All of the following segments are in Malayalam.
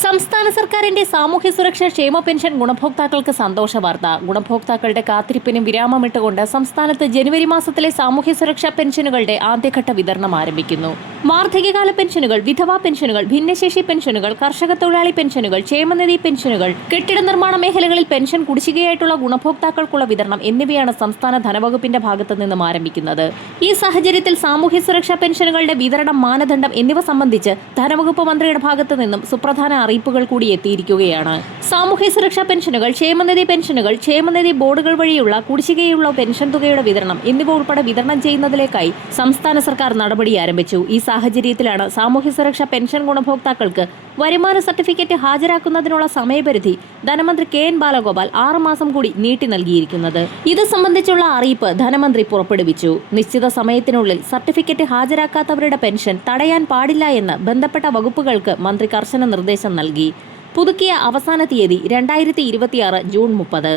സംസ്ഥാന സർക്കാരിന്റെ സാമൂഹ്യ സുരക്ഷാ ക്ഷേമ പെൻഷൻ ഗുണഭോക്താക്കൾക്ക് സന്തോഷ വാർത്ത. ഗുണഭോക്താക്കളുടെ കാത്തിരിപ്പിനും വിരാമമിട്ടുകൊണ്ട് സംസ്ഥാനത്ത് ജനുവരി മാസത്തിലെ സാമൂഹ്യ സുരക്ഷാ പെൻഷനുകളുടെ ആദ്യഘട്ട വിതരണം ആരംഭിക്കുന്നു. വാർദ്ധക്യകാല പെൻഷനുകൾ, വിധവാ പെൻഷനുകൾ, ഭിന്നശേഷി പെൻഷനുകൾ, കർഷക തൊഴിലാളി പെൻഷനുകൾ, ക്ഷേമനിധി പെൻഷനുകൾ, കെട്ടിട നിർമ്മാണ മേഖലകളിൽ പെൻഷൻ കുടിശ്ശികയായിട്ടുള്ള ഗുണഭോക്താക്കൾക്കുള്ള വിതരണം എന്നിവയാണ് സംസ്ഥാന ധനവകുപ്പിന്റെ ഭാഗത്തു നിന്നും ആരംഭിക്കുന്നത്. ഈ സാഹചര്യത്തിൽ സാമൂഹ്യ സുരക്ഷാ പെൻഷനുകളുടെ വിതരണം, മാനദണ്ഡം എന്നിവ സംബന്ധിച്ച് ധനവകുപ്പ് മന്ത്രിയുടെ ഭാഗത്തു നിന്നും സുപ്രധാന അറിയിപ്പുകൾ കൂടി എത്തിയിരിക്കുകയാണ്. സാമൂഹ്യ സുരക്ഷാ പെൻഷനുകൾ, ക്ഷേമനിധി പെൻഷനുകൾ, ക്ഷേമനിധി ബോർഡുകൾ വഴിയുള്ള കുടിശ്ശികയുള്ള പെൻഷൻ തുകയുടെ വിതരണം എന്നിവ ഉൾപ്പെടെ വിതരണം ചെയ്യുന്നതിലേക്കായി സംസ്ഥാന സർക്കാർ നടപടി ആരംഭിച്ചു. ഈ സാഹചര്യത്തിലാണ് സാമൂഹ്യ സുരക്ഷാ പെൻഷൻ ഗുണഭോക്താക്കൾക്ക് വരുമാന സർട്ടിഫിക്കറ്റ് ഹാജരാക്കുന്നതിനുള്ള സമയപരിധി ധനമന്ത്രി കെ.എൻ. ബാലഗോപാൽ 6 മാസം കൂടി നീട്ടി നൽകിയിരിക്കുന്നത്. ഇത് സംബന്ധിച്ചുള്ള അറിയിപ്പ് ധനമന്ത്രി പുറപ്പെടുവിച്ചു. നിശ്ചിത സമയത്തിനുള്ളിൽ സർട്ടിഫിക്കറ്റ് ഹാജരാക്കാത്തവരുടെ പെൻഷൻ തടയാൻ പാടില്ല എന്ന് ബന്ധപ്പെട്ട വകുപ്പുകൾക്ക് മന്ത്രി കർശന നിർദ്ദേശം നൽകി. പുതുക്കിയ അവസാന തീയതി 2026 ജൂൺ 30.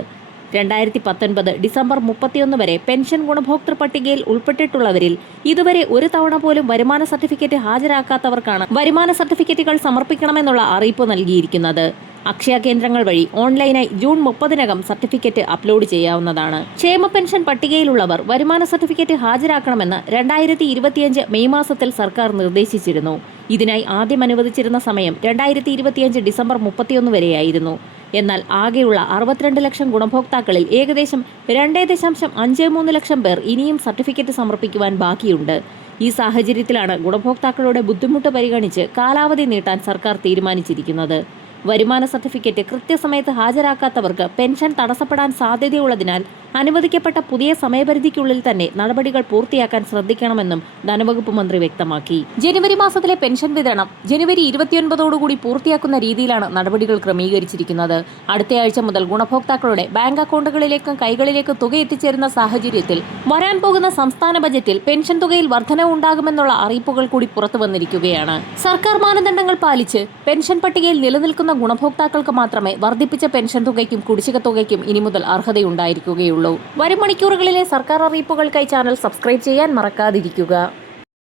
2019 ഡിസംബർ 31 വരെ പെൻഷൻ ഗുണഭോക്തൃ പട്ടികയിൽ ഉൾപ്പെട്ടിട്ടുള്ളവരിൽ ഇതുവരെ ഒരു തവണ പോലും വരുമാന സർട്ടിഫിക്കറ്റ് ഹാജരാക്കാത്തവർക്കാണ് വരുമാന സർട്ടിഫിക്കറ്റുകൾ സമർപ്പിക്കണമെന്നുള്ള അറിയിപ്പ് നൽകിയിരിക്കുന്നത്. അക്ഷയ കേന്ദ്രങ്ങൾ വഴി ഓൺലൈനായി ജൂൺ 30-നകം സർട്ടിഫിക്കറ്റ് അപ്ലോഡ് ചെയ്യാവുന്നതാണ്. ക്ഷേമ പെൻഷൻ പട്ടികയിലുള്ളവർ വരുമാന സർട്ടിഫിക്കറ്റ് ഹാജരാക്കണമെന്ന് 2025 മെയ് മാസത്തിൽ സർക്കാർ നിർദ്ദേശിച്ചിരുന്നു. ഇതിനായി ആദ്യം അനുവദിച്ചിരുന്ന സമയം 2025 ഡിസംബർ 31 വരെയായിരുന്നു. എന്നാൽ ആകെയുള്ള 62 ലക്ഷം ഗുണഭോക്താക്കളിൽ ഏകദേശം 2.53 ലക്ഷം പേർ ഇനിയും സർട്ടിഫിക്കറ്റ് സമർപ്പിക്കുവാൻ ബാക്കിയുണ്ട്. ഈ സാഹചര്യത്തിലാണ് ഗുണഭോക്താക്കളുടെ ബുദ്ധിമുട്ട് പരിഗണിച്ച് കാലാവധി നീട്ടാൻ സർക്കാർ തീരുമാനിച്ചിരിക്കുന്നത്. വരുമാന സർട്ടിഫിക്കറ്റ് കൃത്യസമയത്ത് ഹാജരാക്കാത്തവർക്ക് പെൻഷൻ തടസ്സപ്പെടാൻ സാധ്യതയുള്ളതിനാൽ അനുവദിക്കപ്പെട്ട പുതിയ സമയപരിധിക്കുള്ളിൽ തന്നെ നടപടികൾ പൂർത്തിയാക്കാൻ ശ്രദ്ധിക്കണമെന്നും ധനവകുപ്പ് മന്ത്രി വ്യക്തമാക്കി. ജനുവരി മാസത്തിലെ പെൻഷൻ വിതരണം ജനുവരി 29 പൂർത്തിയാക്കുന്ന രീതിയിലാണ് നടപടികൾ ക്രമീകരിച്ചിരിക്കുന്നത്. അടുത്തയാഴ്ച മുതൽ ഗുണഭോക്താക്കളുടെ ബാങ്ക് അക്കൗണ്ടുകളിലേക്കും കൈകളിലേക്കും തുക എത്തിച്ചേരുന്ന സാഹചര്യത്തിൽ വരാൻ പോകുന്ന സംസ്ഥാന ബജറ്റിൽ പെൻഷൻ തുകയിൽ വർധനവ് ഉണ്ടാകുമെന്നുള്ള അറിയിപ്പുകൾ കൂടി പുറത്തു വന്നിരിക്കുകയാണ്. സർക്കാർ മാനദണ്ഡങ്ങൾ പാലിച്ച് പെൻഷൻ പട്ടികയിൽ നിലനിൽക്കുന്ന ഗുണഭോക്താക്കൾക്ക് മാത്രമേ വർദ്ധിപ്പിച്ച പെൻഷൻ തുകയ്ക്കും കുടിശ്ശിക തുകയ്ക്കും ഇനി മുതൽ അർഹതയുണ്ടായിരിക്കുകയുള്ളൂ. വരും മണിക്കൂറുകളിലെ സർക്കാർ അറിയിപ്പുകൾക്കായി ചാനൽ സബ്സ്ക്രൈബ് ചെയ്യാൻ മറക്കാതിരിക്കുക.